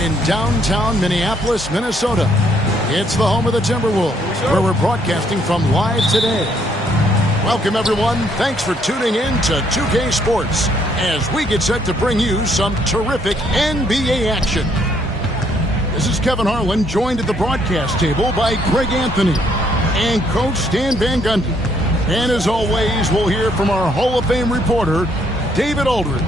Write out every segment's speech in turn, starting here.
in downtown Minneapolis, Minnesota. It's the home of the Timberwolves, where we're broadcasting from live today. Welcome, everyone. Thanks for tuning in to 2K Sports as we get set to bring you some terrific NBA action. This is Kevin Harlan, joined at the broadcast table by Greg Anthony and Coach Stan Van Gundy. And as always, we'll hear from our Hall of Fame reporter, David Aldridge.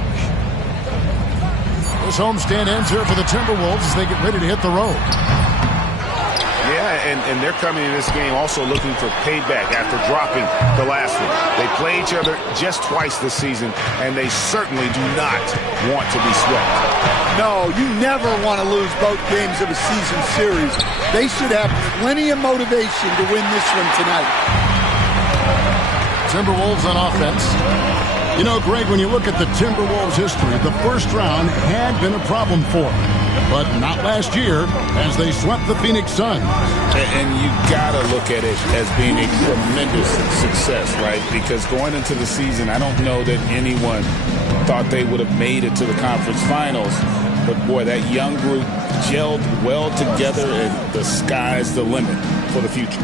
This homestand ends here for the Timberwolves as they get ready to hit the road. Yeah, and they're coming in this game also looking for payback after dropping the last one. They play each other just twice this season, and they certainly do not want to be swept. No, you never want to lose both games of a season series. They should have plenty of motivation to win this one tonight. Timberwolves on offense. You know, Greg, when you look at the Timberwolves' history, the first round had been a problem for them. But not last year as they swept the Phoenix Suns. And you got to look at it as being a tremendous success, right? Because going into the season, I don't know that anyone thought they would have made it to the conference finals. But, boy, that young group gelled well together, and the sky's the limit for the future.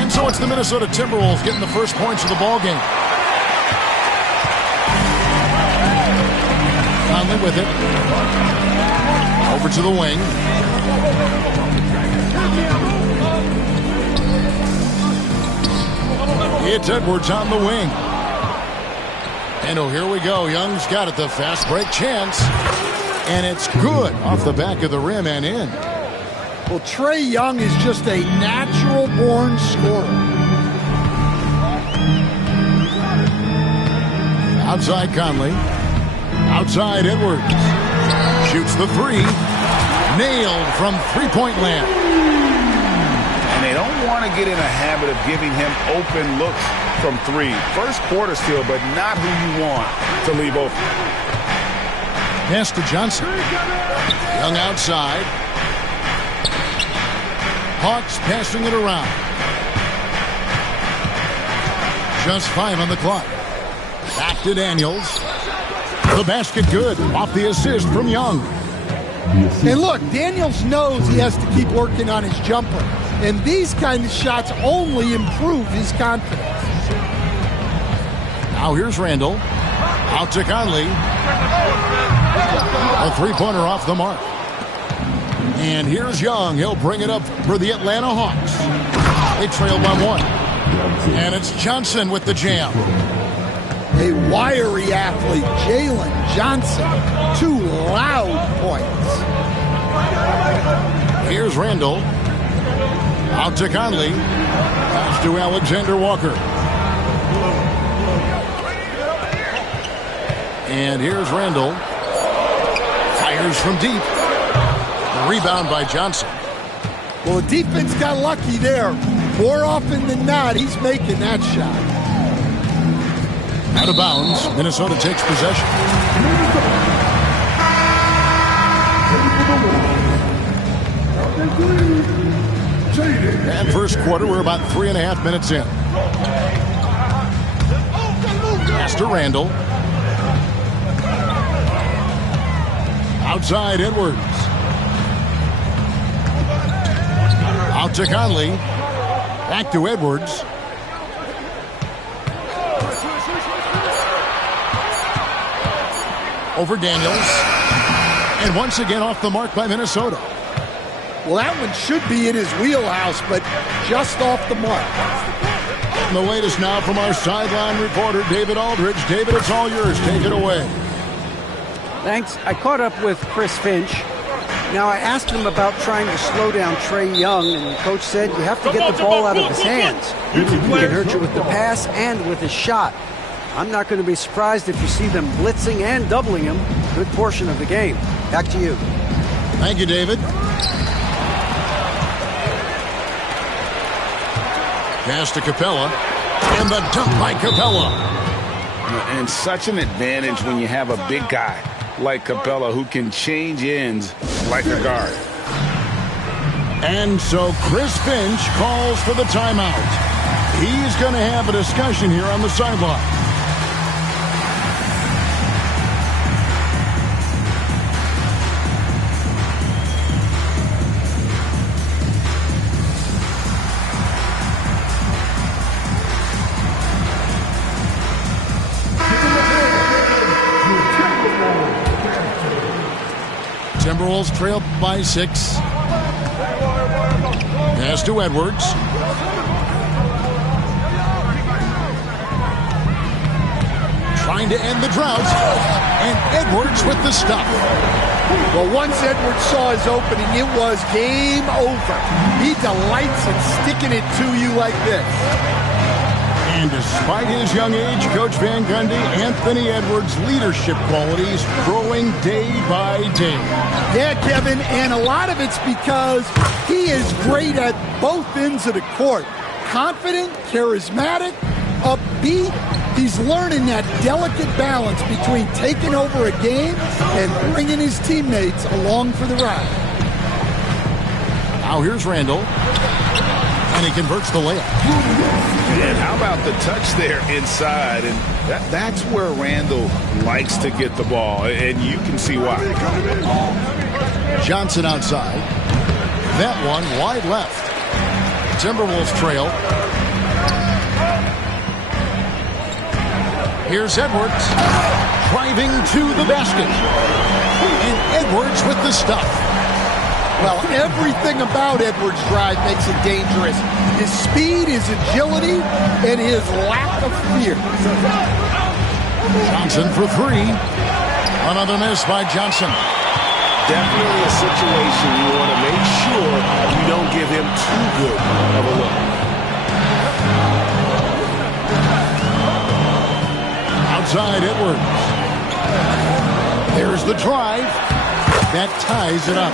And so it's the Minnesota Timberwolves getting the first points of the ballgame. Conley with it. Over to the wing. It's Edwards on the wing. And oh, here we go. Young's got it, the fast break chance. And it's good off the back of the rim and in. Well, Trae Young is just a natural-born scorer. Outside Conley. Outside Edwards. Shoots the three. Nailed from three-point land. And they don't want to get in a habit of giving him open looks from three. First quarter still, but not who you want to leave open. Pass to Johnson. Young outside. Hawks passing it around. Just 5 on the clock. Back to Daniels. The basket good off the assist from Young. And look, Daniels knows he has to keep working on his jumper. And these kind of shots only improve his confidence. Now here's Randall. Out to Conley. A three-pointer off the mark. And here's Young. He'll bring it up for the Atlanta Hawks. They trail by 1. And it's Johnson with the jam. A wiry athlete, Jalen Johnson. 2 loud points. Here's Randall. Out to Conley. Pass to Alexander Walker. And here's Randall. Fires from deep. Rebound by Johnson. Well, the defense got lucky there. More often than not, he's making that shot. Out of bounds. Minnesota takes possession. And first quarter, we're about 3.5 minutes in. Pass to Randall. Outside Edwards. Out to Conley. Back to Edwards. Over Daniels. And once again off the mark by Minnesota. Well, that one should be in his wheelhouse, but just off the mark. And the latest now from our sideline reporter, David Aldridge. David, it's all yours. Take it away. Thanks. I caught up with Chris Finch. Now, I asked him about trying to slow down Trae Young, and the coach said you have to get the ball out of his hands. He can hurt you with the pass and with his shot. I'm not going to be surprised if you see them blitzing and doubling him a good portion of the game. Back to you. Thank you, David. Pass to Capella. And the dunk by Capella. And such an advantage when you have a big guy like Capella who can change ends like a guard. And so Chris Finch calls for the timeout. He's going to have a discussion here on the sideline. Timberwolves trail by 6. Pass to Edwards. Trying to end the drought. And Edwards with the stuff. Well, once Edwards saw his opening, it was game over. He delights in sticking it to you like this. And despite his young age, Coach Van Gundy, Anthony Edwards' leadership qualities growing day by day. Yeah, Kevin, and a lot of it's because he is great at both ends of the court. Confident, charismatic, upbeat. He's learning that delicate balance between taking over a game and bringing his teammates along for the ride. Now here's Randall. And he converts the layup. And how about the touch there inside? And that's where Randall likes to get the ball, and you can see why. Johnson outside. That one wide left. Timberwolves trail. Here's Edwards. Driving to the basket. And Edwards with the stuff. Well, everything about Edwards' drive makes it dangerous. His speed, his agility, and his lack of fear. Johnson for 3. Another miss by Johnson. Definitely a situation you want to make sure you don't give him too good of a look. Outside Edwards. There's the drive. That ties it up.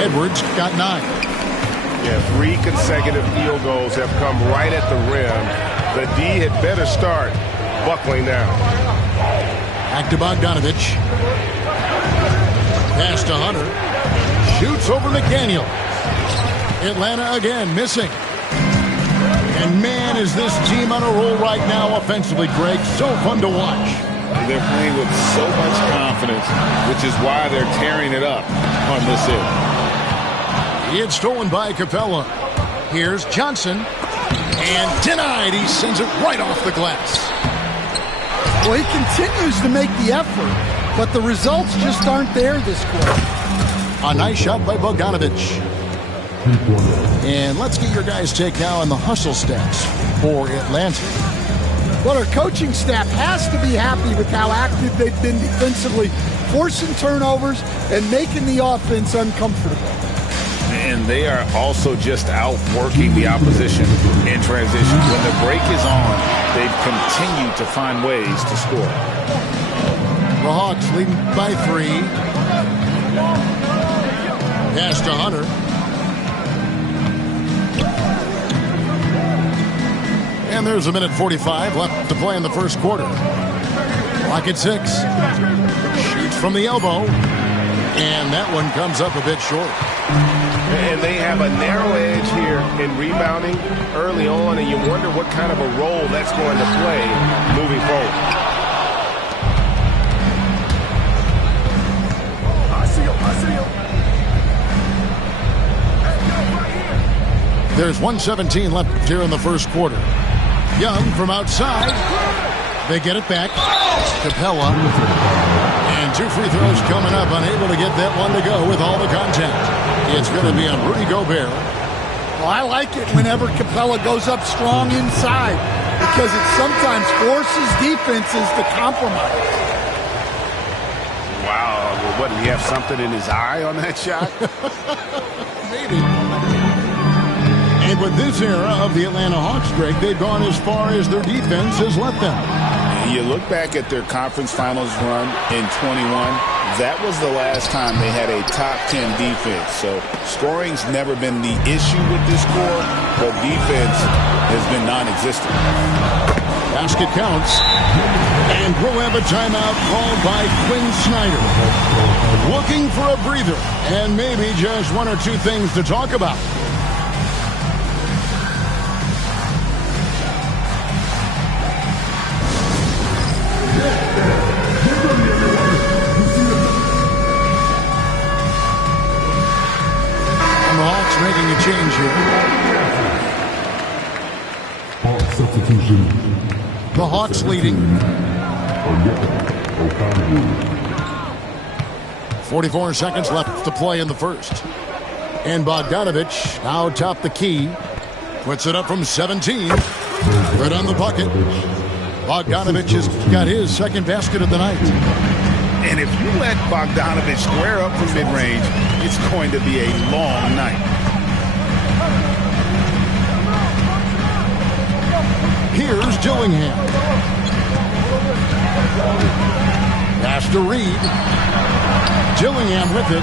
Edwards got 9. Yeah, 3 consecutive field goals have come right at the rim. The D had better start buckling down. Back to Bogdanovich. Pass to Hunter. Shoots over McDaniel. Atlanta again missing. And man, is this team on a roll right now offensively, Greg. So fun to watch. They're playing with so much confidence, which is why they're tearing it up on this end. It's stolen by Capella. Here's Johnson. And denied. He sends it right off the glass. Well, he continues to make the effort, but the results just aren't there this quarter. A nice shot by Bogdanovich. And let's get your guys' take now on the hustle stats for Atlanta. Well, our coaching staff has to be happy with how active they've been defensively, forcing turnovers and making the offense uncomfortable. And they are also just outworking the opposition in transition. When the break is on, they've continued to find ways to score. The Hawks leading by 3. Pass to Hunter. And there's 1:45 left to play in the first quarter. Clock at 6. Shoots from the elbow. And that one comes up a bit short. And they have a narrow edge here in rebounding early on, and you wonder what kind of a role that's going to play moving forward. There's 1:17 left here in the first quarter. Young from outside. They get it back. Capella. And 2 free throws coming up. Unable to get that one to go with all the contact. It's going to be on Rudy Gobert. Well, I like it whenever Capella goes up strong inside because it sometimes forces defenses to compromise. Wow. Well, what, did he have something in his eye on that shot? Maybe. And with this era of the Atlanta Hawks, Greg, they've gone as far as their defense has let them. You look back at their conference finals run in 21, that was the last time they had a top 10 defense. So scoring's never been the issue with this score, but defense has been non-existent. Basket counts. And we'll have a timeout called by Quinn Snyder. Looking for a breather and maybe just 1 or 2 things to talk about. Making a change here. Substitution. The Hawks leading. 44 seconds left to play in the first. And Bogdanovich now top the key. Puts it up from 17. Right on the bucket. Bogdanovich has got his second basket of the night. And if you let Bogdanovich square up from mid-range, it's going to be a long night. Here's Dillingham. Pass to Reed. Dillingham with it.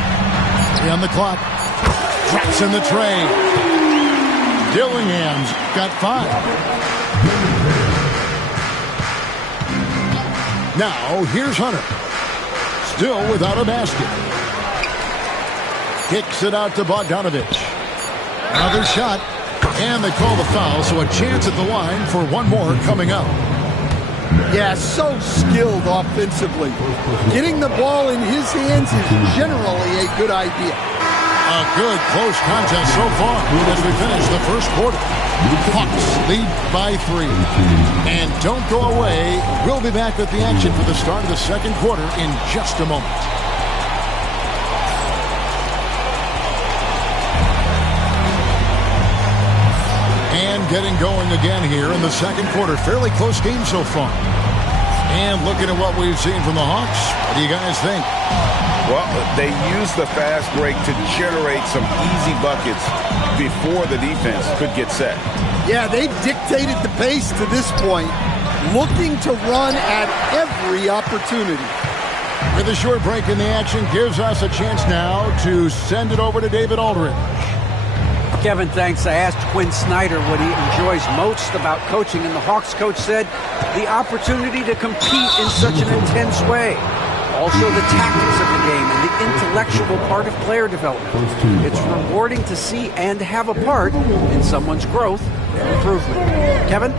3 on the clock. Drops in the tray. Dillingham's got 5. Now, here's Hunter. Still without a basket. Kicks it out to Bogdanovich. Another shot. And they call the foul, so a chance at the line for one more coming up. Yeah, so skilled offensively. Getting the ball in his hands is generally a good idea. A good close contest so far as we finish the first quarter. Hawks lead by 3. And don't go away. We'll be back with the action for the start of the second quarter in just a moment. And getting going again here in the second quarter. Fairly close game so far. And looking at what we've seen from the Hawks, what do you guys think? Well, they used the fast break to generate some easy buckets before the defense could get set. Yeah, they've dictated the pace to this point, looking to run at every opportunity. With a short break in the action, gives us a chance now to send it over to David Aldridge. Kevin, thanks. I asked Quinn Snyder what he enjoys most about coaching, and the Hawks coach said the opportunity to compete in such an intense way. Also the tactics of the game and the intellectual part of player development. It's rewarding to see and have a part in someone's growth and improvement. Kevin?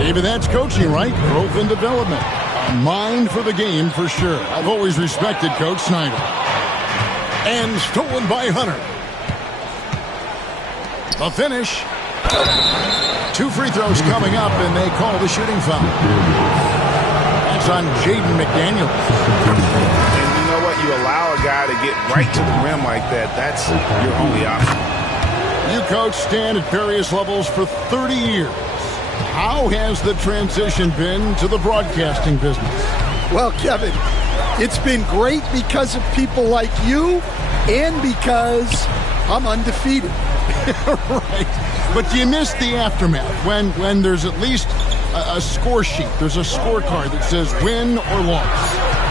David, that's coaching, right? Growth and development. A mind for the game for sure. I've always respected Coach Snyder. And stolen by Hunter. The finish. 2 free throws coming up, and they call the shooting foul. That's on Jaden McDaniels. And you know what? You allow a guy to get right to the rim like that. That's your only option. You coach Stan at various levels for 30 years. How has the transition been to the broadcasting business? Well, Kevin, it's been great because of people like you and because I'm undefeated. Right. But do you miss the aftermath when there's at least a score sheet? There's a scorecard that says win or loss.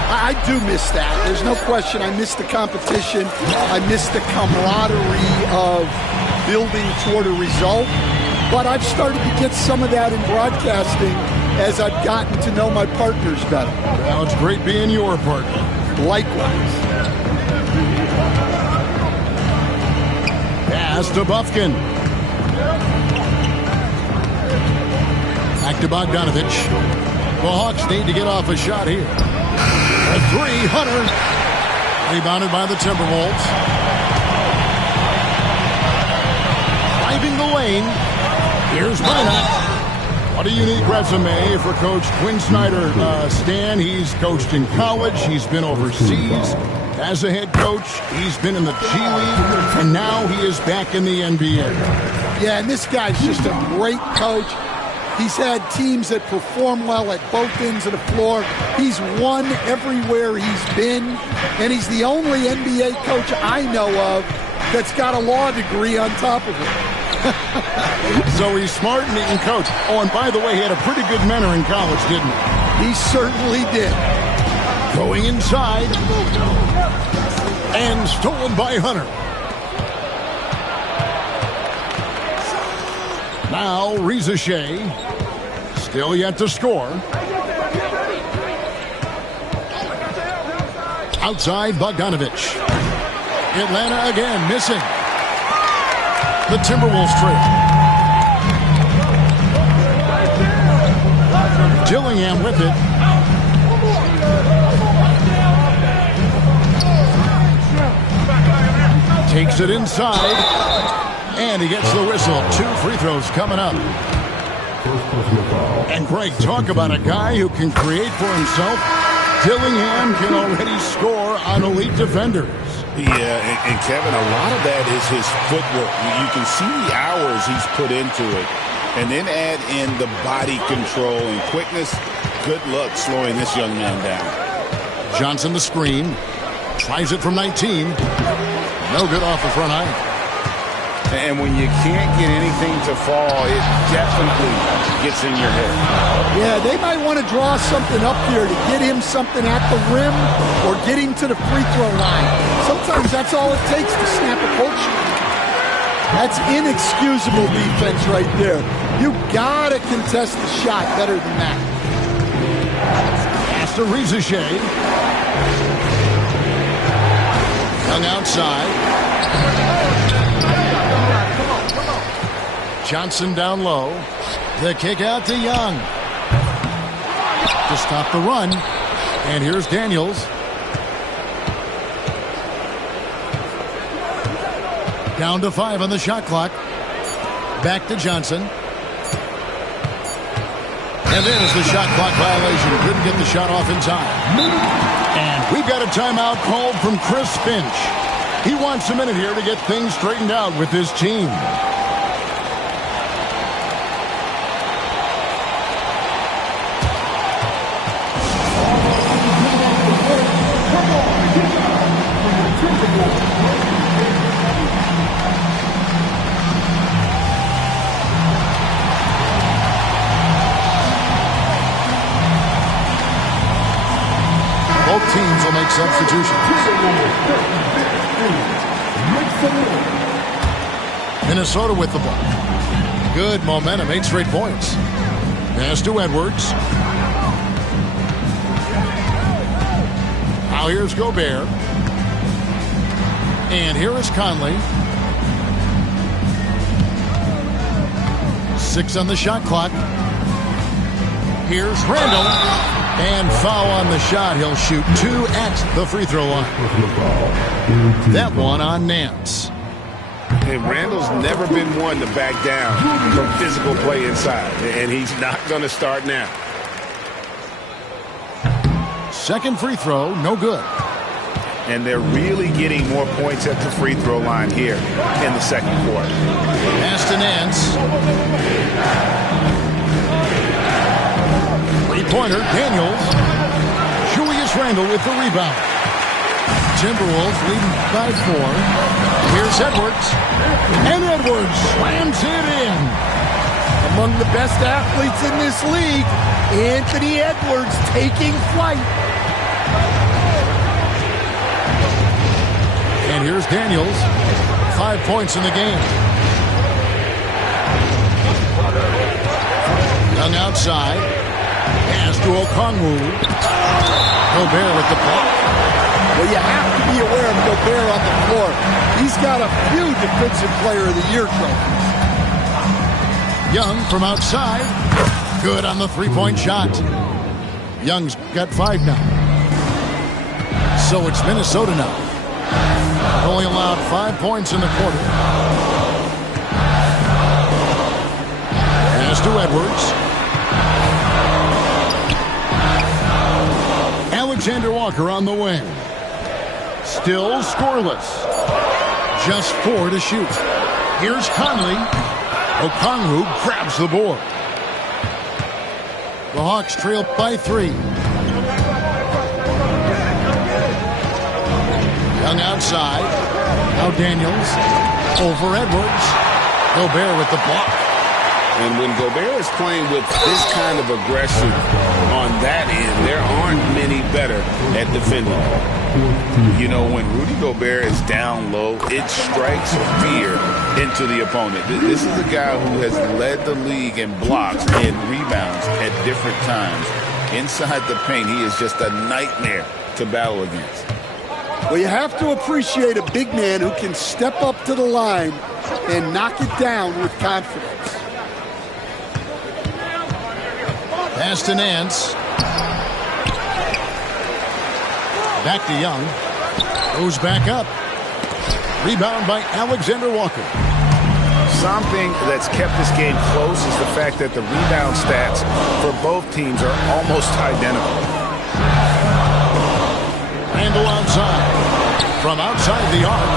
I do miss that. There's no question. I miss the competition. I miss the camaraderie of building toward a result. But I've started to get some of that in broadcasting as I've gotten to know my partners better. Well, it's great being your partner. Likewise. Pass to Bufkin. Back to Bogdanovich. The Hawks need to get off a shot here. A 3, Hunter. Rebounded by the Timberwolves. Driving the lane. Here's Minot. What a unique resume for Coach Quinn Snyder. Stan, he's coached in college. He's been overseas as a head coach. He's been in the G League, and now he is back in the NBA. Yeah, and this guy's just a great coach. He's had teams that perform well at both ends of the floor. He's won everywhere he's been, and he's the only NBA coach I know of that's got a law degree on top of it. So he's smart and he can coach. Oh, and by the way, he had a pretty good mentor in college, didn't he? He certainly did. Going inside. And stolen by Hunter. Now, Reza Shea. Still yet to score. Outside, Bogdanovich. Atlanta again, missing. The Timberwolves trail. Dillingham with it. Takes it inside. And he gets the whistle. 2 free throws coming up. And Greg, talk about a guy who can create for himself Dillingham can already score on elite defenders. Yeah, and Kevin, a lot of that is his footwork. You can see the hours he's put into it. And then add in the body control and quickness. Good luck slowing this young man down. Johnson the screen. Tries it from 19. No good off the front iron. And when you can't get anything to fall, it definitely gets in your head. Yeah, they might want to draw something up here to get him something at the rim or get him to the free throw line. Sometimes that's all it takes to snap a coach. That's inexcusable defense right there. You gotta contest the shot better than that. Pass to Rizachet. Young outside. Johnson down low. The kick out to Young. To stop the run. And here's Daniels. Down to 5 on the shot clock. Back to Johnson. And there's the shot clock violation. Couldn't get the shot off in time. And we've got a timeout called from Chris Finch. He wants a minute here to get things straightened out with his team. Both teams will make substitutions. Minnesota with the ball. Good momentum, 8 straight points. Pass to Edwards. Now here's Gobert. And here is Conley. 6 on the shot clock. Here's Randall. And foul on the shot. He'll shoot 2 at the free throw line. That one on Nance. And Randall's never been one to back down from physical play inside. And he's not going to start now. Second free throw, no good. And they're really getting more points at the free throw line here in the second quarter. Pass to Nance. Three-pointer, Daniels. Julius Randle with the rebound. Timberwolves leading by 4. Here's Edwards. And Edwards slams it in. Among the best athletes in this league, Anthony Edwards taking flight. And here's Daniels. 5 points in the game. Young outside. Pass to Okongwu. Gobert with the block. Well, you have to be aware of Gobert on the floor. He's got a few Defensive Player of the Year trophies. Young from outside. Good on the three-point shot. Young's got 5 now. So it's Minnesota now. Only allowed 5 points in the quarter. Pass to Edwards. Alexander Walker on the wing. Still scoreless. Just 4 to shoot. Here's Conley. Okongwu grabs the board. The Hawks trail by 3. Young outside. Now Daniels. Over Edwards. Gobert with the block. And when Gobert is playing with this kind of aggression on that end, there aren't many better at defending. You know, when Rudy Gobert is down low, it strikes fear into the opponent. This is a guy who has led the league in blocks and rebounds at different times. Inside the paint, he is just a nightmare to battle against. Well, you have to appreciate a big man who can step up to the line and knock it down with confidence. Pass to Nance. Back to Young. Goes back up. Rebound by Alexander Walker. Something that's kept this game close is the fact that the rebound stats for both teams are almost identical. Randall outside. From outside the arc.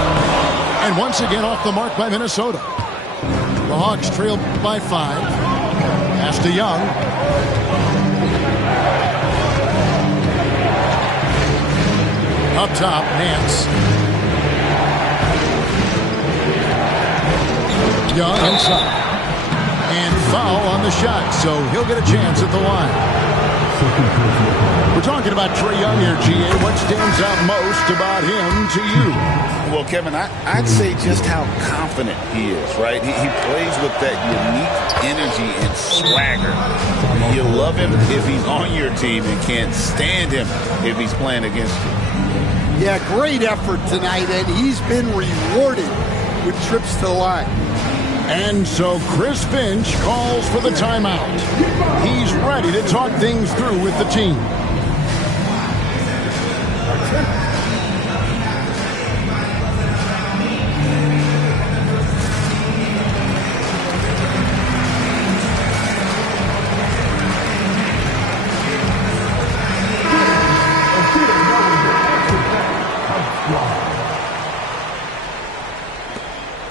And once again off the mark by Minnesota. The Hawks trail by 5. Pass to Young. Up top, Nance. Young inside. And foul on the shot, so he'll get a chance at the line. We're talking about Trae Young here, G.A. What stands out most about him to you? Well, Kevin, I'd say just how confident he is, right? He plays with that unique energy and swagger. You love him if he's on your team and can't stand him if he's playing against you. Yeah, great effort tonight, and he's been rewarded with trips to the line. And so Chris Finch calls for the timeout. He's ready to talk things through with the team.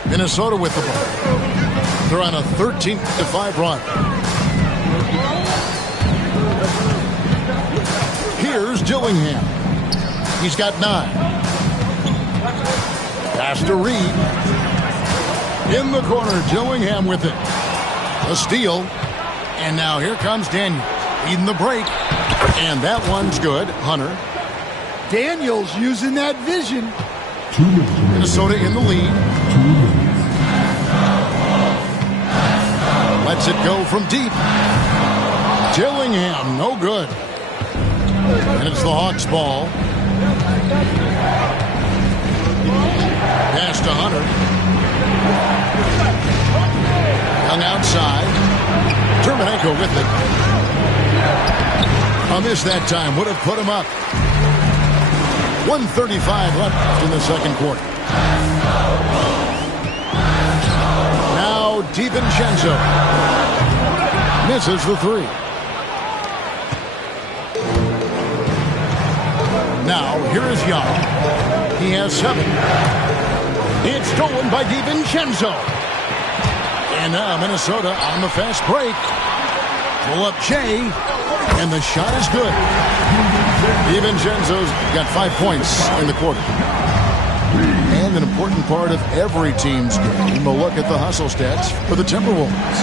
Minnesota with the ball. They're on a 13-5 run. Here's Dillingham. He's got 9. Pass to Reed. In the corner, Dillingham with it. A steal. And now here comes Daniels. Leading the break. And that one's good. Hunter. Daniels using that vision. Minnesota in the lead. Lets it go from deep. Dillingham, no good. And it's the Hawks' ball. Pass to Hunter. Young outside. Terminenko with it. A miss that time would have put him up. 1:35 left in the second quarter. Now DiVincenzo misses the 3. Now here is Young. He has 7. It's stolen by DiVincenzo. And now Minnesota on the fast break. Pull up Jay. And the shot is good. DiVincenzo's got 5 points in the quarter. And an important part of every team's game, a look at the hustle stats for the Timberwolves.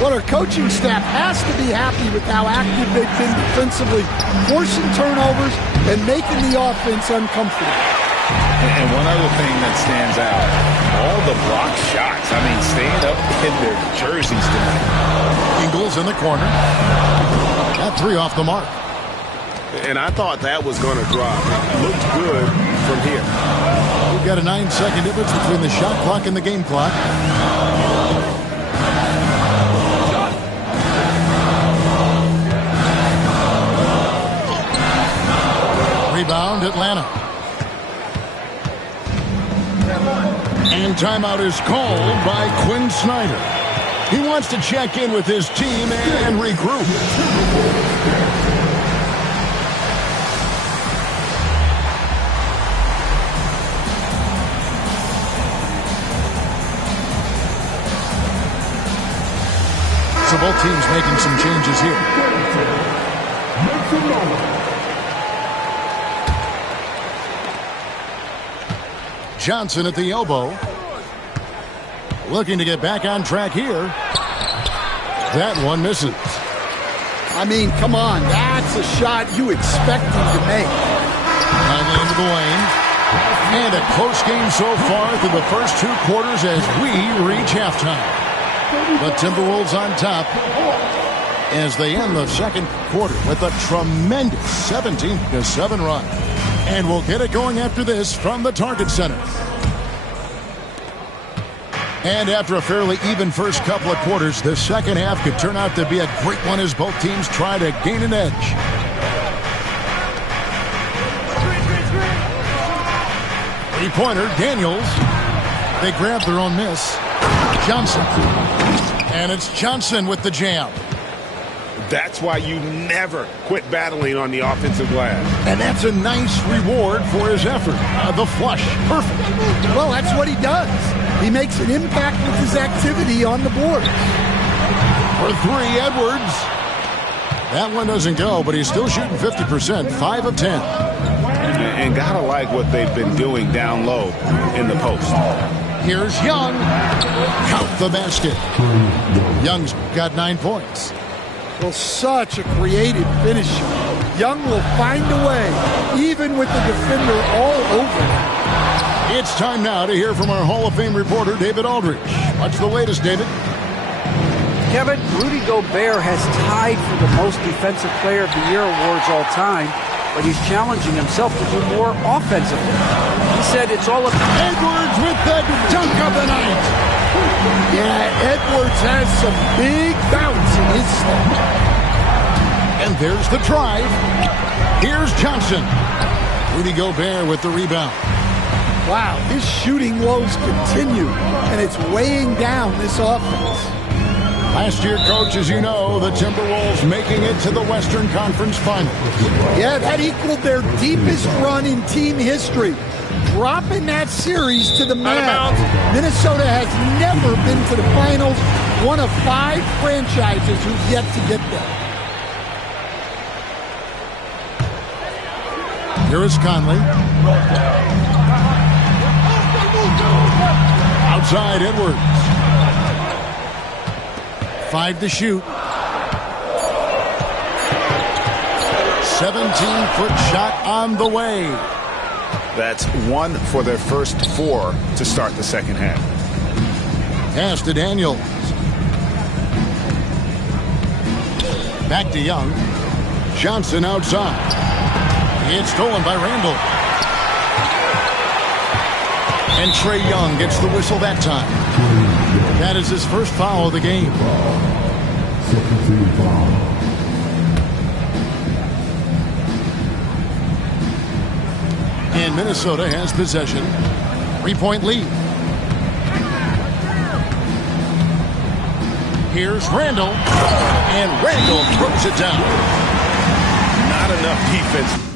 Well, our coaching staff has to be happy with how active they've been defensively, forcing turnovers and making the offense uncomfortable. And one other thing that stands out, all the block shots. I mean, staying up in their jerseys tonight. Ingles in the corner. That 3 off the mark. And I thought that was going to drop. It looked good from here. We've got a 9-second difference between the shot clock and the game clock. Rebound, Atlanta. And timeout is called by Quinn Snyder. He wants to check in with his team and regroup. So both teams making some changes here. Johnson at the elbow. Looking to get back on track here. That one misses. I mean, come on. That's a shot you expect him to make. Finally into the lane. And a close game so far through the first 2 quarters as we reach halftime. The Timberwolves on top as they end the second quarter with a tremendous 17-7 run. And we'll get it going after this from the Target Center. And after a fairly even first couple of quarters, the second half could turn out to be a great one as both teams try to gain an edge. Three-pointer, Daniels. They grab their own miss. Johnson. And it's Johnson with the jam. That's why you never quit battling on the offensive glass. And that's a nice reward for his effort. The flush. Perfect. Well, that's what he does. He makes an impact with his activity on the board. For three, Edwards. That one doesn't go, but he's still shooting 50%, 5 of 10. And gotta like what they've been doing down low in the post. Here's Young. Count the basket. Young's got 9 points. Well, such a creative finisher. Young will find a way, even with the defender all over him. It's time now to hear from our Hall of Fame reporter, David Aldridge. What's the latest, David? Kevin, Rudy Gobert has tied for the most Defensive Player of the Year awards all time, but he's challenging himself to do more offensively. He said it's all about Edwards with the dunk of the night. Yeah, Edwards has some big bounce in his step. And there's the drive. Here's Johnson. Rudy Gobert with the rebound. Wow, his shooting woes continue, and it's weighing down this offense. Last year, Coach, as you know, the Timberwolves making it to the Western Conference Finals. Yeah, that equaled their deepest run in team history, dropping that series to the Mavs. Minnesota has never been to the finals, one of 5 franchises who've yet to get there. Here is Conley. Outside Edwards. 5 to shoot. 17-foot shot on the way. That's 1 for their first 4 to start the second half. Pass to Daniels. Back to Young. Johnson outside. It's stolen by Randall. And Trae Young gets the whistle that time. That is his first foul of the game. Second team foul. And Minnesota has possession. 3-point lead. Here's Randall. And Randall throws it down. Not enough defense.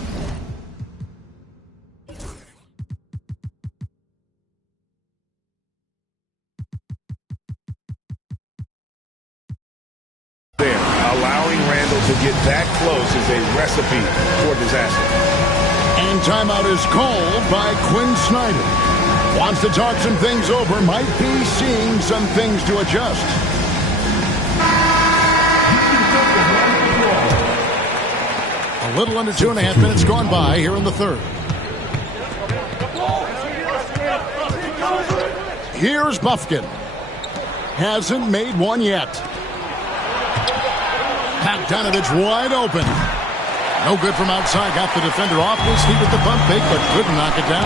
Allowing Randall to get that close is a recipe for disaster. And timeout is called by Quinn Snyder. Wants to talk some things over, might be seeing some things to adjust. A little under 2.5 minutes gone by here in the third. Here's Bufkin. Hasn't made one yet. Bogdanovich wide open. No good from outside. Got the defender off his feet with the pump fake, but couldn't knock it down.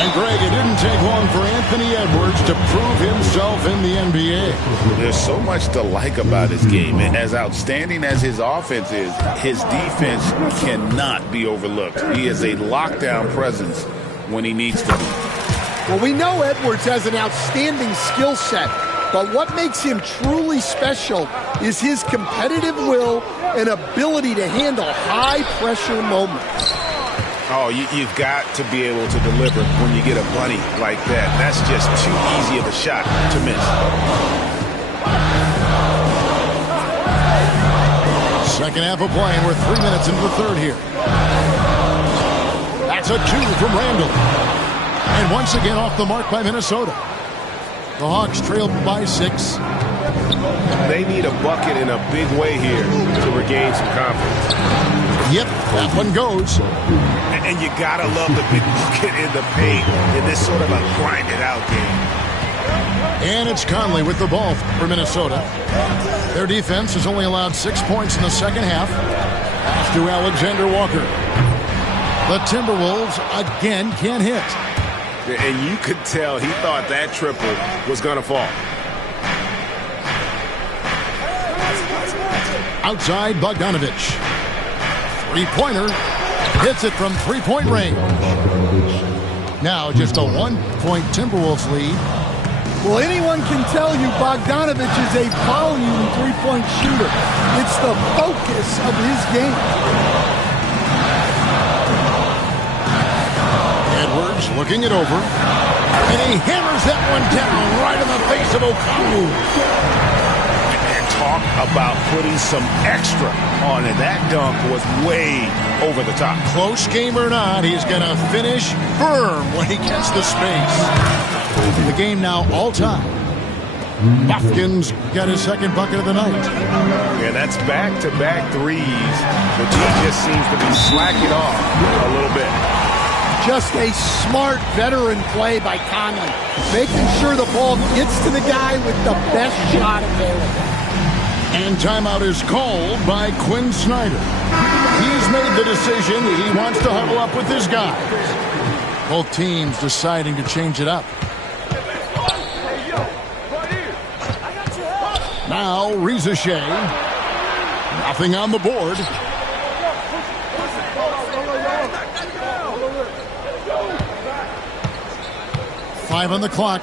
And Greg, it didn't take long for Anthony Edwards to prove himself in the NBA. There's so much to like about his game. And as outstanding as his offense is, his defense cannot be overlooked. He is a lockdown presence when he needs to be. Well, we know Edwards has an outstanding skill set, but what makes him truly special is his competitive will and ability to handle high-pressure moments. Oh, you've got to be able to deliver when you get a bunny like that. That's just too easy of a shot to miss. Second half of play, and we're 3 minutes into the third here. That's a 2 from Randall. And once again off the mark by Minnesota. The Hawks trail by 6. They need a bucket in a big way here to regain some confidence. Yep, that one goes. And you gotta love the big bucket in the paint in this sort of a grinded-out game. And it's Conley with the ball for Minnesota. Their defense has only allowed 6 points in the second half. Pass to Alexander Walker. The Timberwolves again can't hit. And you could tell he thought that triple was going to fall. Outside Bogdanovich. Three-pointer. Hits it from three-point range. Now just a 1-point Timberwolves lead. Well, anyone can tell you Bogdanovich is a volume three-point shooter. It's the focus of his game. Edwards looking it over. And he hammers that one down right in the face of Okongwu. And talk about putting some extra on it. That dunk was way over the top. Close game or not, he's going to finish firm when he gets the space. The game now all-time. Bufkin's got his second bucket of the night. Yeah, that's back-to-back threes, which he just seems to be slacking off a little bit. Just a smart veteran play by Conley, making sure the ball gets to the guy with the best shot available. And timeout is called by Quinn Snyder. He's made the decision he wants to huddle up with his guys. Both teams deciding to change it up. Now, Reza Shea. Nothing on the board. Five on the clock.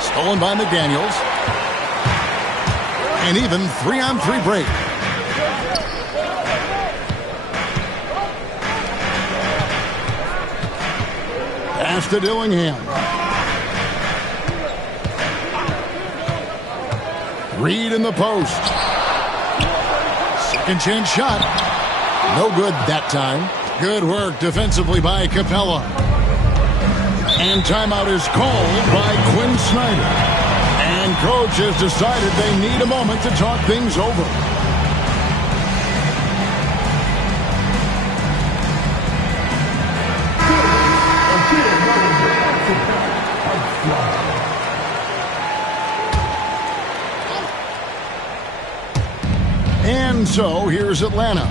Stolen by McDaniels. And even 3-on-3 break. Pass to Dillingham. Reed in the post. Second chance shot. No good that time. Good work defensively by Capella. And timeout is called by Quinn Snyder. And coach has decided they need a moment to talk things over. And so here's Atlanta.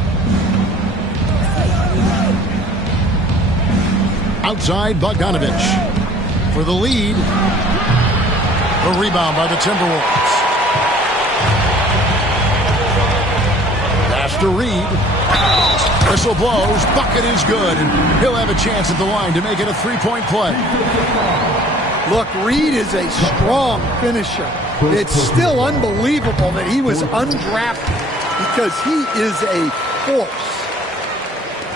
Outside Bogdanovich for the lead. The rebound by the Timberwolves. Pass to Reed. Whistle blows. Bucket is good. And he'll have a chance at the line to make it a three-point play. Look, Reed is a strong finisher. It's still unbelievable that he was undrafted because he is a force.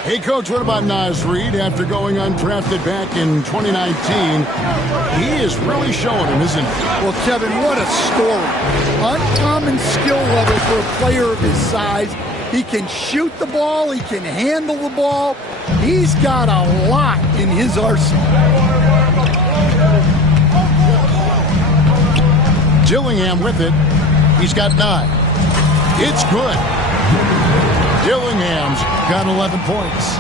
Hey, Coach, what about Naz Reid after going undrafted back in 2019? He is really showing him, isn't he? Well, Kevin, what a story. Uncommon skill level for a player of his size. He can shoot the ball. He can handle the ball. He's got a lot in his arsenal. Dillingham with it. He's got 9. It's good. Dillingham's got 11 points.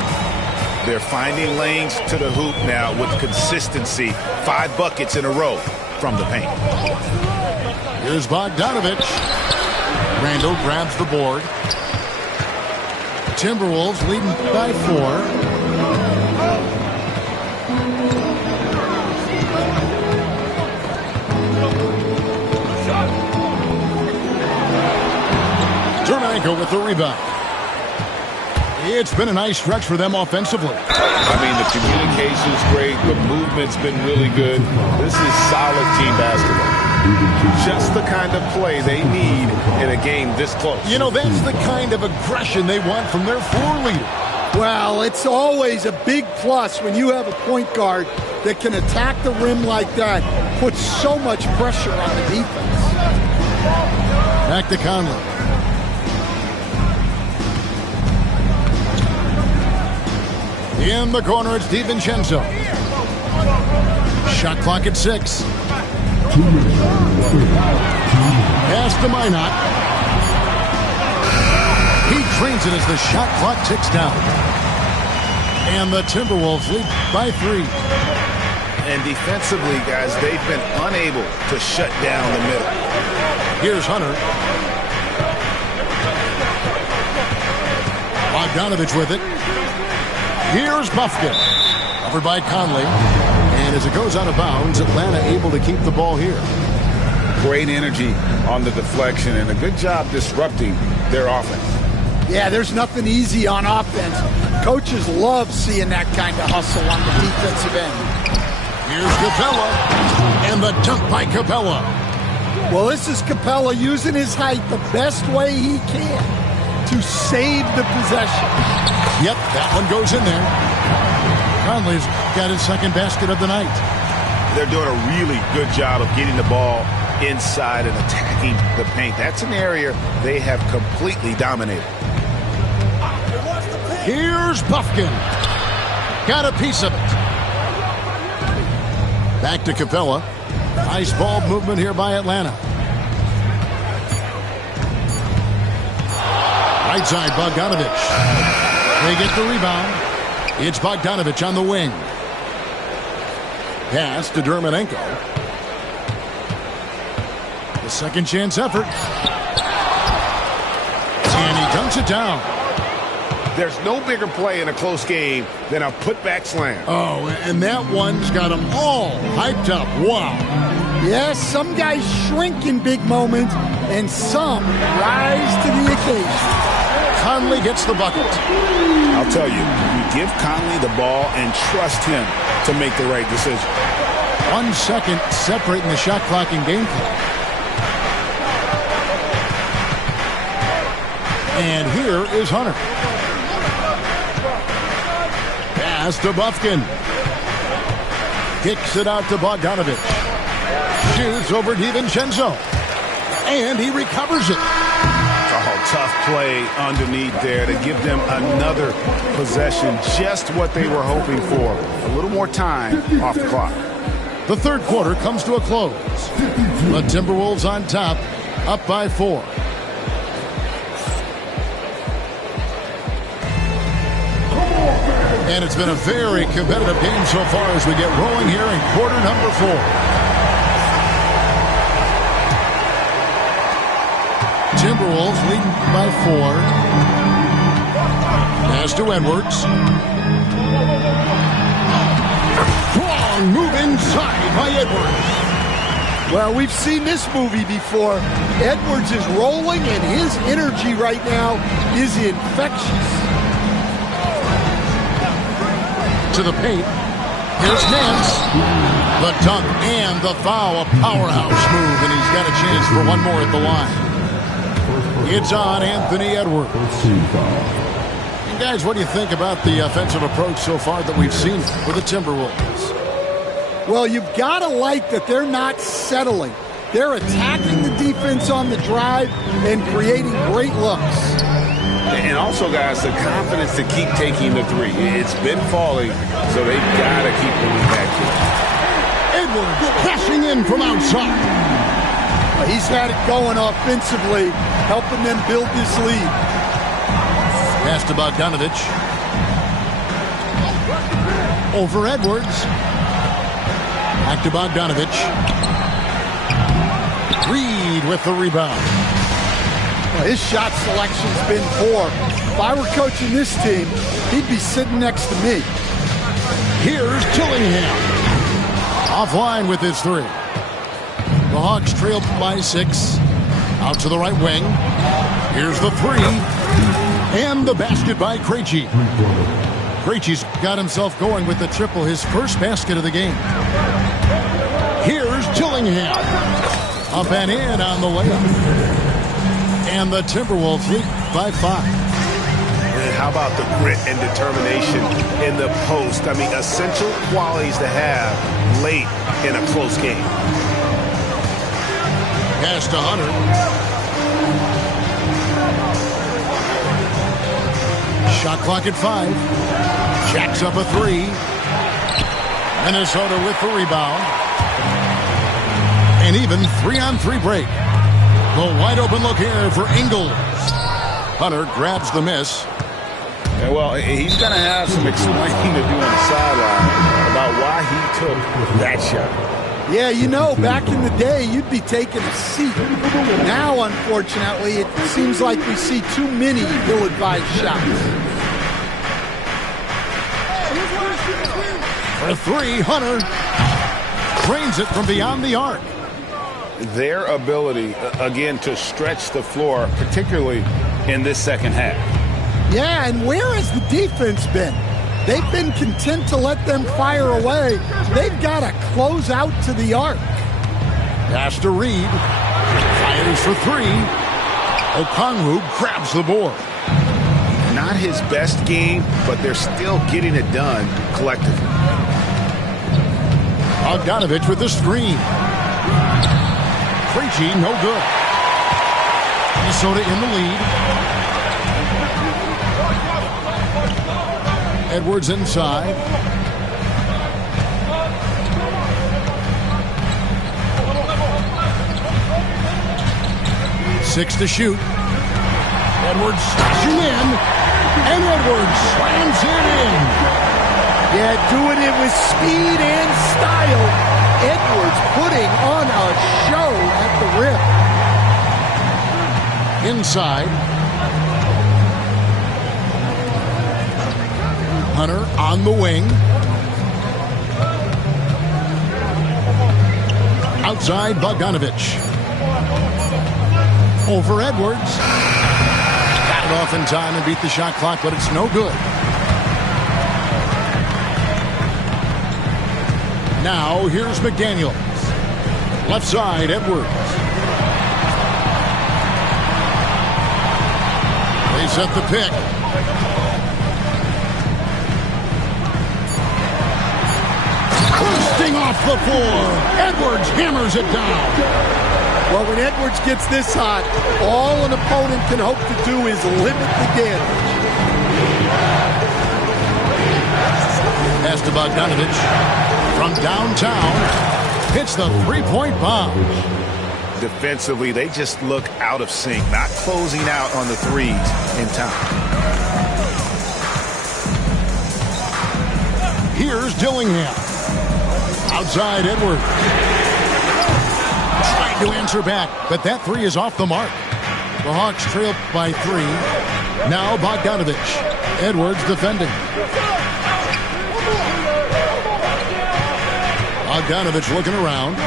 They're finding lanes to the hoop now with consistency. 5 buckets in a row from the paint. Here's Bogdanovich. Randall grabs the board. Timberwolves leading by 4. Turnanko with the rebound. It's been a nice stretch for them offensively. I mean, the communication's great. The movement's been really good. This is solid team basketball. Just the kind of play they need in a game this close. You know, that's the kind of aggression they want from their floor leader. Well, it's always a big plus when you have a point guard that can attack the rim like that, puts so much pressure on the defense. Back to Conley. In the corner, it's DiVincenzo. Shot clock at 6. Pass to Minot. He drains it as the shot clock ticks down. And the Timberwolves lead by 3. And defensively, guys, they've been unable to shut down the middle. Here's Hunter. Bogdanovich with it. Here's Bufkin. Covered by Conley. And as it goes out of bounds, Atlanta able to keep the ball here. Great energy on the deflection and a good job disrupting their offense. Yeah, there's nothing easy on offense. Coaches love seeing that kind of hustle on the defensive end. Here's Capella, and the dunk by Capella. Well, this is Capella using his height the best way he can to save the possession. Yep, that one goes in there. Conley's got his second basket of the night. They're doing a really good job of getting the ball inside and attacking the paint. That's an area they have completely dominated. Here's Bufkin. Got a piece of it. Back to Capella. Nice ball movement here by Atlanta. Right side, Bogdanovich. They get the rebound. It's Bogdanovich on the wing. Pass to Dermonenko. The second chance effort. And he dunks it down. There's no bigger play in a close game than a putback slam. Oh, and that one's got them all hyped up. Wow. Yes, some guys shrink in big moments, and some rise to the occasion. Conley gets the bucket. I'll tell you, you give Conley the ball and trust him to make the right decision. 1 second separating the shot clock and game clock. And here is Hunter. Pass to Bufkin. Kicks it out to Bogdanovich. Shoots over DiVincenzo. And he recovers it. Oh, tough play underneath there to give them another possession. Just what they were hoping for. A little more time off the clock. The third quarter comes to a close. The Timberwolves on top, up by 4. And it's been a very competitive game so far as we get rolling here in quarter number 4. Timberwolves leading by 4. Pass to Edwards. Strong move inside by Edwards. Well, we've seen this movie before. Edwards is rolling, and his energy right now is infectious. To the paint. Here's Nance. The dunk and the foul. A powerhouse move, and he's got a chance for one more at the line. It's on Anthony Edwards. And guys, what do you think about the offensive approach so far that we've seen with the Timberwolves? Well, you've got to like that they're not settling. They're attacking the defense on the drive and creating great looks. And also, guys, the confidence to keep taking the three. It's been falling, so they've got to keep moving back here. Edwards crashing in from outside. He's had it going offensively, helping them build this lead. Pass to Bogdanovich. Over Edwards. Back to Bogdanovich. Reed with the rebound. Well, his shot selection's been poor. If I were coaching this team, he'd be sitting next to me. Here's Tillingham. Offline with his 3. The Hawks trailed by 6. Out to the right wing. Here's the 3. And the basket by Krejci. Krejci's got himself going with the triple, his first basket of the game. Here's Tillingham. Up and in on the layup. And the Timberwolves lead by 5. And how about the grit and determination in the post? I mean, essential qualities to have late in a close game. Pass to Hunter. Shot clock at 5. Jacks up a 3. Minnesota with the rebound. And even 3-on-3 break. The wide open look here for Ingles. Hunter grabs the miss. And well, he's going to have some explaining to do on the sideline about why he took that shot. Yeah, you know, back in the day, you'd be taking a seat. Now, unfortunately, it seems like we see too many ill-advised shots. For 3, Hunter drains it from beyond the arc. Their ability, again, to stretch the floor, particularly in this second half. Yeah, and where has the defense been? They've been content to let them fire away. They've got to close out to the arc. Pass to Reed. Fires for three. Okongwu grabs the board. Not his best game, but they're still getting it done collectively. Bogdanovich with the screen. Krejci, no good. Minnesota in the lead. Edwards inside. Six to shoot. Edwards slashing in, and Edwards slams it in. Yeah, doing it with speed and style. Edwards putting on a show at the rim. Inside. Hunter on the wing. Outside, Bogdanovich. Over Edwards. Got it off in time and beat the shot clock, but it's no good. Now, here's McDaniels. Left side, Edwards. They set the pick. Bursting off the floor. Edwards hammers it down. Well, when Edwards gets this hot, all an opponent can hope to do is limit the damage. Pass to Bogdanovich. From downtown, hits the three-point bomb. Defensively, they just look out of sync, not closing out on the threes in time. Here's Dillingham. Outside Edwards. Trying to answer back, but that three is off the mark. The Hawks trail by three. Now Bogdanovich. Edwards defending. Bogdanovich looking around.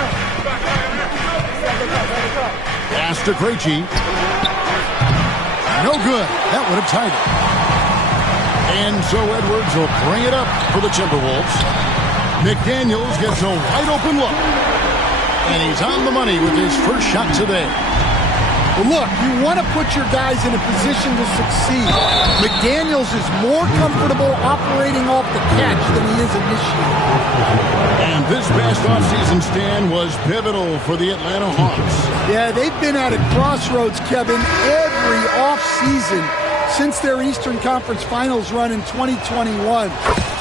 Pass to Krejci. No good. That would have tied it. And so Edwards will bring it up for the Timberwolves. McDaniels gets a wide open look. And he's on the money with his first shot today. Well, look, you want to put your guys in a position to succeed. McDaniels is more comfortable operating off the catch than he is initiating. And this past offseason stand was pivotal for the Atlanta Hawks. Yeah, they've been at a crossroads, Kevin, every offseason since their Eastern Conference Finals run in 2021.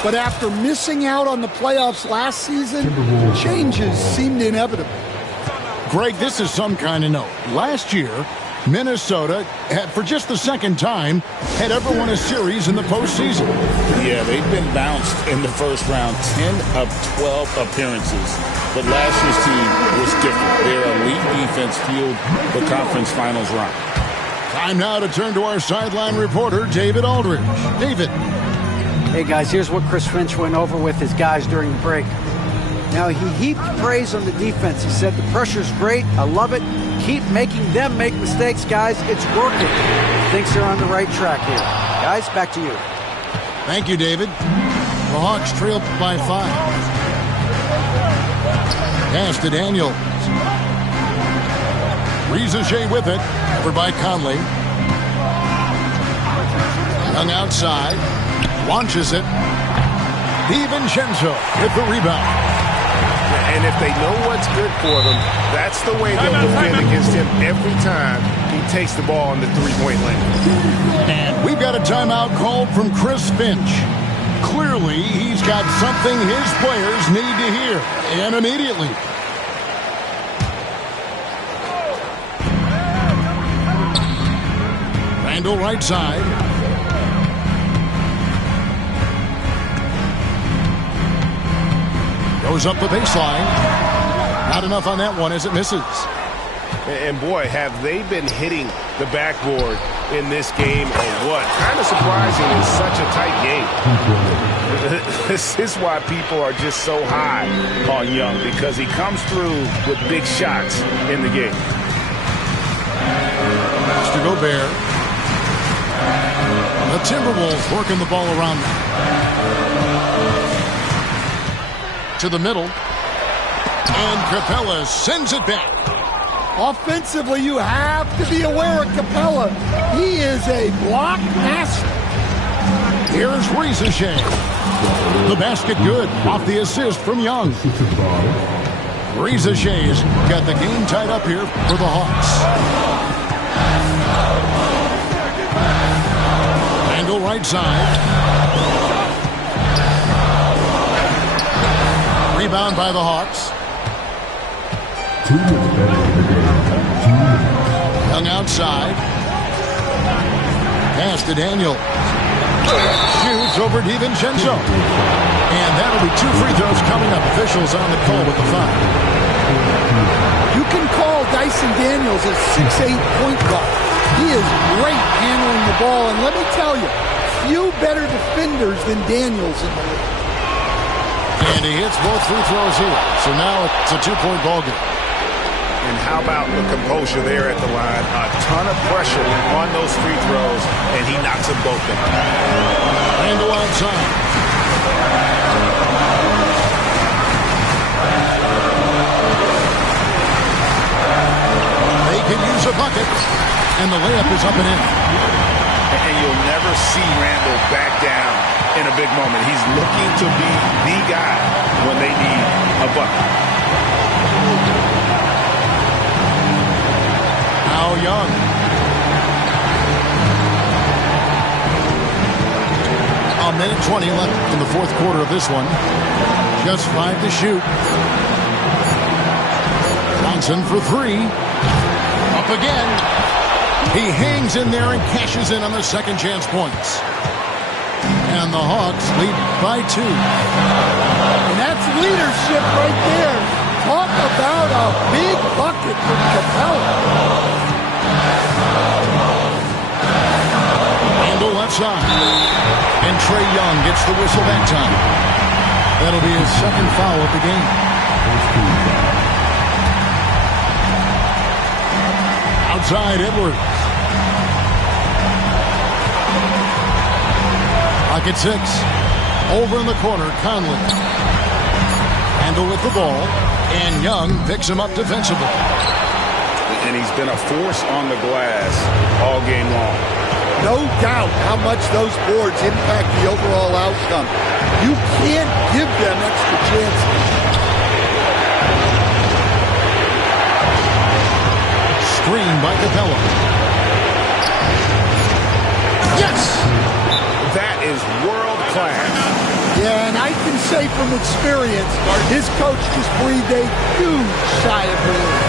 But after missing out on the playoffs last season, changes seemed inevitable. Greg, this is some kind of note. Last year, Minnesota had, for just the second time, had ever won a series in the postseason. Yeah, they've been bounced in the first round, 10 of 12 appearances. But last year's team was different. Their elite defense fueled the conference finals run. Time now to turn to our sideline reporter, David Aldridge. David. Hey, guys, here's what Chris Finch went over with his guys during the break. Now, he heaped praise on the defense. He said, the pressure's great. I love it. Keep making them make mistakes, guys. It's working. Thinks they're on the right track here. Guys, back to you. Thank you, David. The Hawks trailed by 5. Pass to Daniels. Rizachet with it. Over by Conley. Young outside. Launches it. DiVincenzo with the rebound. And if they know what's good for them, that's the way they'll defend against him every time he takes the ball in the three-point lane. And we've got a timeout called from Chris Finch. Clearly, he's got something his players need to hear, and immediately. Randall right side. Goes up the baseline. Not enough on that one as it misses. And boy, have they been hitting the backboard in this game or what? Kind of surprising in such a tight game. This is why people are just so high on Young, because he comes through with big shots in the game. Mr. Gobert. The Timberwolves working the ball around them. To the middle. And Capella sends it back. Offensively, you have to be aware of Capella. He is a block master. Here's Riza-Shea. The basket good off the assist from Young. Riza-Shea's got the game tied up here for the Hawks. Angle right side. Rebound by the Hawks. Young outside. Pass to Daniel. Shoots over DiVincenzo. And that'll be 2 free throws coming up. Officials on the call with the foul. You can call Dyson Daniels a 6'8" point guard. He is great handling the ball. And let me tell you, few better defenders than Daniels in the league. And he hits both free throws here. So now it's a 2-point ball game. And how about the composure there at the line? A ton of pressure on those free throws, and he knocks them both down. Randle outside. They can use a bucket, and the layup is up and in. And you'll never see Randle back down in a big moment. He's looking to be the guy when they need a bucket. Now Young. A minute 20 left in the fourth quarter of this one. Just 5 to shoot. Johnson for 3. Up again. He hangs in there and cashes in on the second chance points. And the Hawks lead by 2. And that's leadership right there. Talk about a big bucket from Capella. Randle left side. And Trae Young gets the whistle that time. That'll be his second foul of the game. Outside Edwards. Pocket 6. Over in the corner, Conley. Randle with the ball. And Young picks him up defensively. And he's been a force on the glass all game long. No doubt how much those boards impact the overall outcome. You can't give them extra chances. Screen by Capella. Yes! That is world class. Yeah, and I can say from experience, his coach just breathed a huge sigh of relief.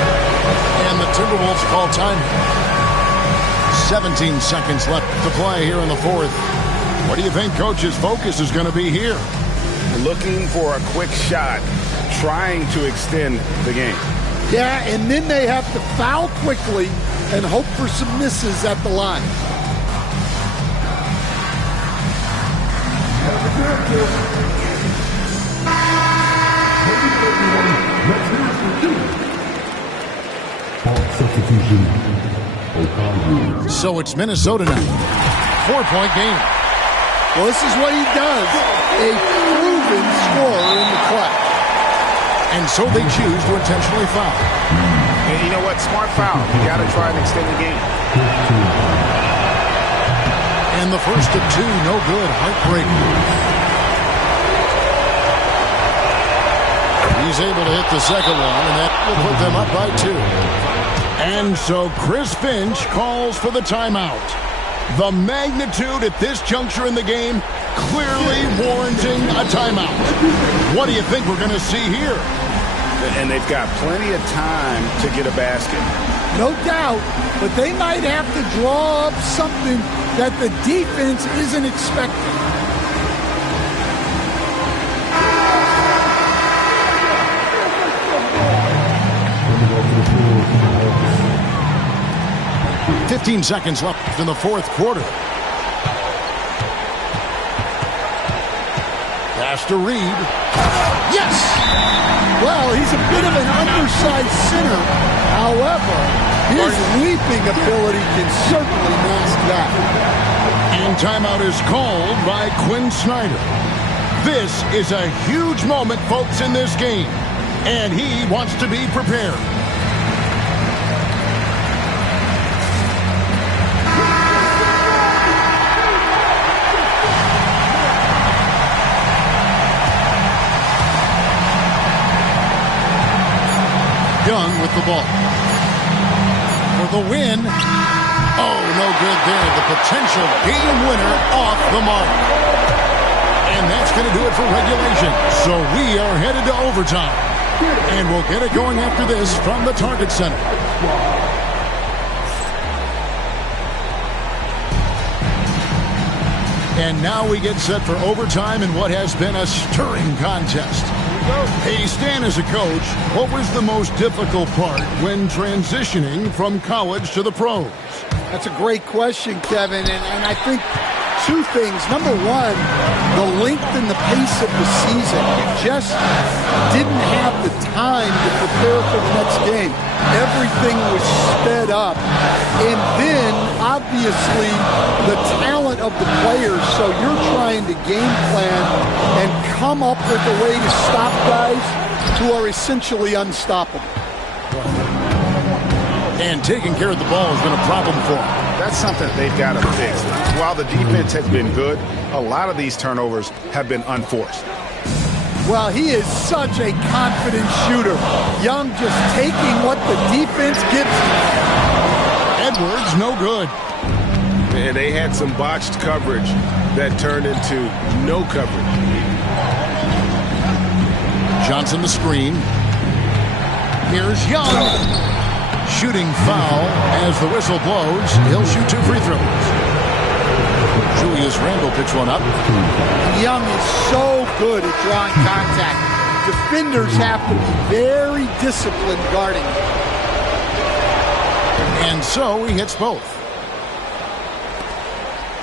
And the Timberwolves call time. 17 seconds left to play here in the fourth. What do you think Coach's focus is going to be here? Looking for a quick shot, trying to extend the game. Yeah, and then they have to foul quickly and hope for some misses at the line. Substitution. So it's Minnesota now. 4-point game. Well, this is what he does. A proven scorer in the clutch. And so they choose to intentionally foul. And you know what? Smart foul. You got to try and extend the game. And the first of 2, no good. Heartbreaking. He's able to hit the second one, and that will put them up by 2. And so Chris Finch calls for the timeout. The magnitude at this juncture in the game clearly warranting a timeout. What do you think we're going to see here? And they've got plenty of time to get a basket. No doubt, but they might have to draw up something that the defense isn't expecting. Hawks. 15 seconds left in the fourth quarter. Pass to Reed. Yes! Well, he's a bit of an undersized center. However, His leaping ability can certainly mask that. And timeout is called by Quinn Snyder. This is a huge moment, folks, in this game. And he wants to be prepared. Young with the ball. For the win. Oh, no good there. The potential game winner off the mark. And that's going to do it for regulation. So we are headed to overtime. And we'll get it going after this from the Target Center. And now we get set for overtime in what has been a stirring contest. Hey, Stan, as a coach, what was the most difficult part when transitioning from college to the pros? That's a great question, Kevin, and I think two things. Number one, the length and the pace of the season. You just didn't have the time to prepare for the next game. Everything was sped up. And then, obviously, the talent of the players. So you're trying to game plan and come up with a way to stop guys who are essentially unstoppable. And taking care of the ball has been a problem for them. That's something they've got to fix. While the defense has been good, a lot of these turnovers have been unforced. Well, he is such a confident shooter. Young just taking what the defense gives him. Edwards, no good. And they had some botched coverage that turned into no coverage. Johnson the screen. Here's Young. Shooting foul as the whistle blows. He'll shoot 2 free throws. Julius Randle picks one up. Young is so good at drawing contact. Defenders have to be very disciplined guarding him. And so he hits both.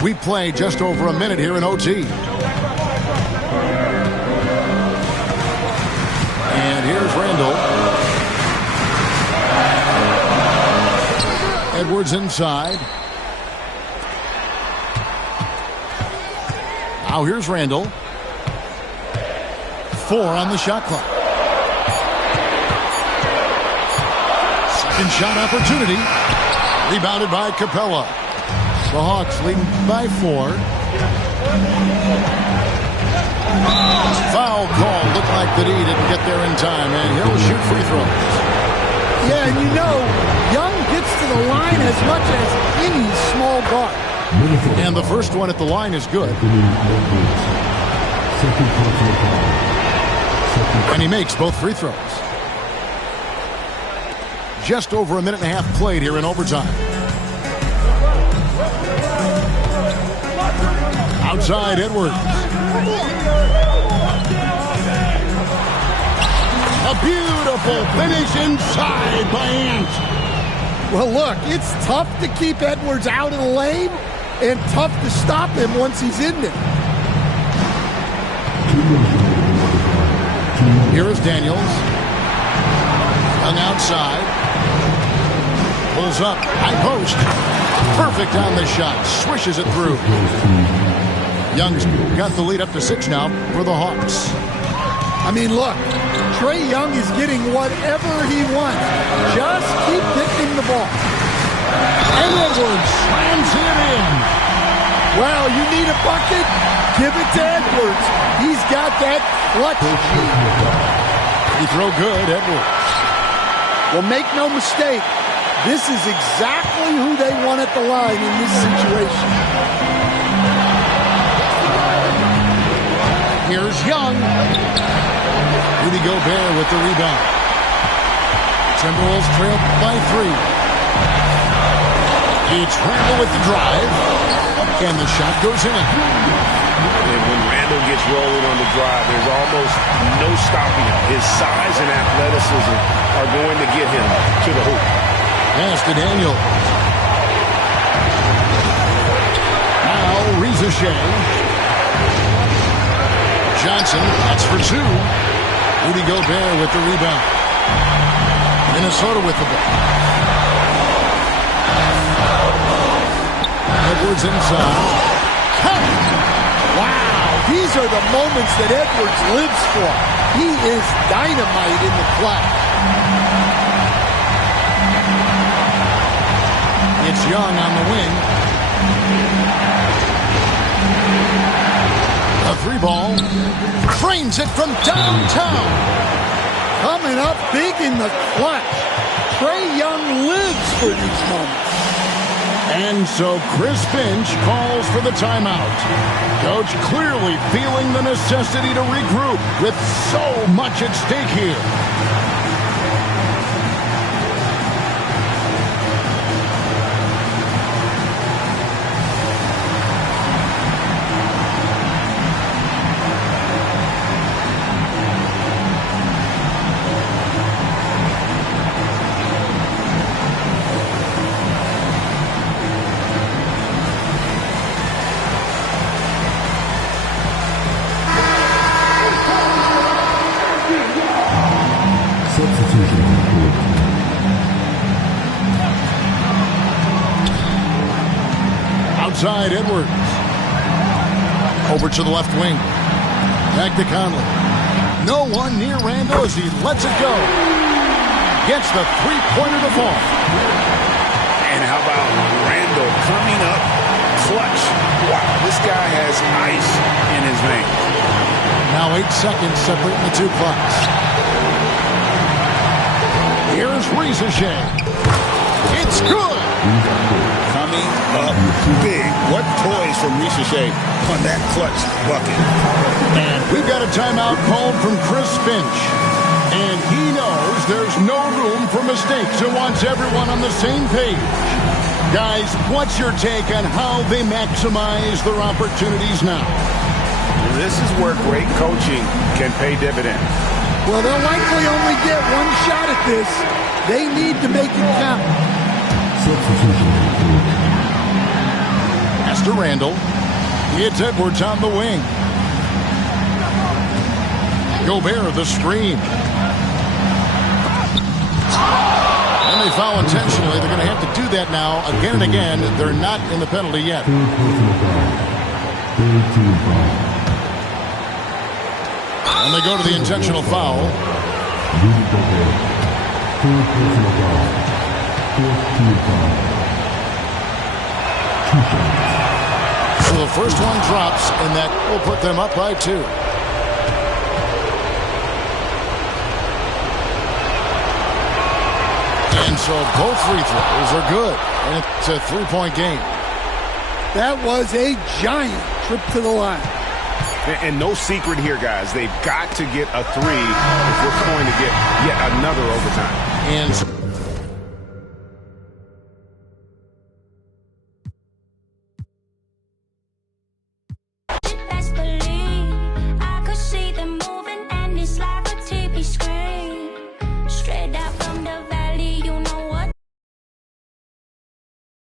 We play just over a minute here in OT. And here's Randle. Edwards inside. Now here's Randle. 4 on the shot clock. Second shot opportunity. Rebounded by Capella. The Hawks leading by 4. Foul call. Looked like that he didn't get there in time, and he'll shoot free throws. Yeah, and you know, Young gets to the line as much as any small guard. And the first one at the line is good. And he makes both free throws. Just over a minute and a half played here in overtime. Outside, Edwards. A beautiful finish inside by Ant. Well, look, it's tough to keep Edwards out of the lane and tough to stop him once he's in there. Here is Daniels. Hung outside. Pulls up. High post. Perfect on the shot. Swishes it through. Young's got the lead up to 6 now for the Hawks. I mean, look, Trae Young is getting whatever he wants. Just keep getting him the ball. And Edwards slams it in. Well, you need a bucket? Give it to Edwards. He's got that clutch gene. He throw good, Edwards. Well, make no mistake, this is exactly who they want at the line in this situation. Here's Young. Rudy Gobert with the rebound. Timberwolves trail by 3. It's Randle with the drive. And the shot goes in. And when Randle gets rolling on the drive, there's almost no stopping him. His size and athleticism are going to get him to the hoop. Pass to Daniels. Now Reza Shea. Johnson, that's for 2. Rudy Gobert with the rebound. Minnesota with the ball. Edwards inside. Wow, these are the moments that Edwards lives for. He is dynamite in the clutch. It's Young on the wing. A three ball. Frames it from downtown. Coming up big in the clutch. Trae Young lives for these moments. And so Chris Finch calls for the timeout. Coach clearly feeling the necessity to regroup with so much at stake here. Outside Edwards. Over to the left wing. Back to Conley. No one near Randall as he lets it go. Gets the three-pointer to fall. And how about Randall coming up clutch? Wow, this guy has ice in his veins. Now 8 seconds separating the two clocks. Here's Risacher. It's good. Coming up big. What poise from Risacher on that clutch bucket. And we've got a timeout called from Chris Finch. And he knows there's no room for mistakes and wants everyone on the same page. Guys, what's your take on how they maximize their opportunities now? This is where great coaching can pay dividends. Well, they'll likely only get one shot at this. They need to make it count. As to Randall. It's Edwards on the wing. Gobert the screen. And they foul intentionally. They're going to have to do that now again and again. They're not in the penalty yet. And they go to the intentional foul. So the first one drops, and that will put them up by 2. And so both free throws are good. And it's a 3-point game. That was a giant trip to the line. And no secret here, guys. They've got to get a 3 if we're going to get yet another overtime. And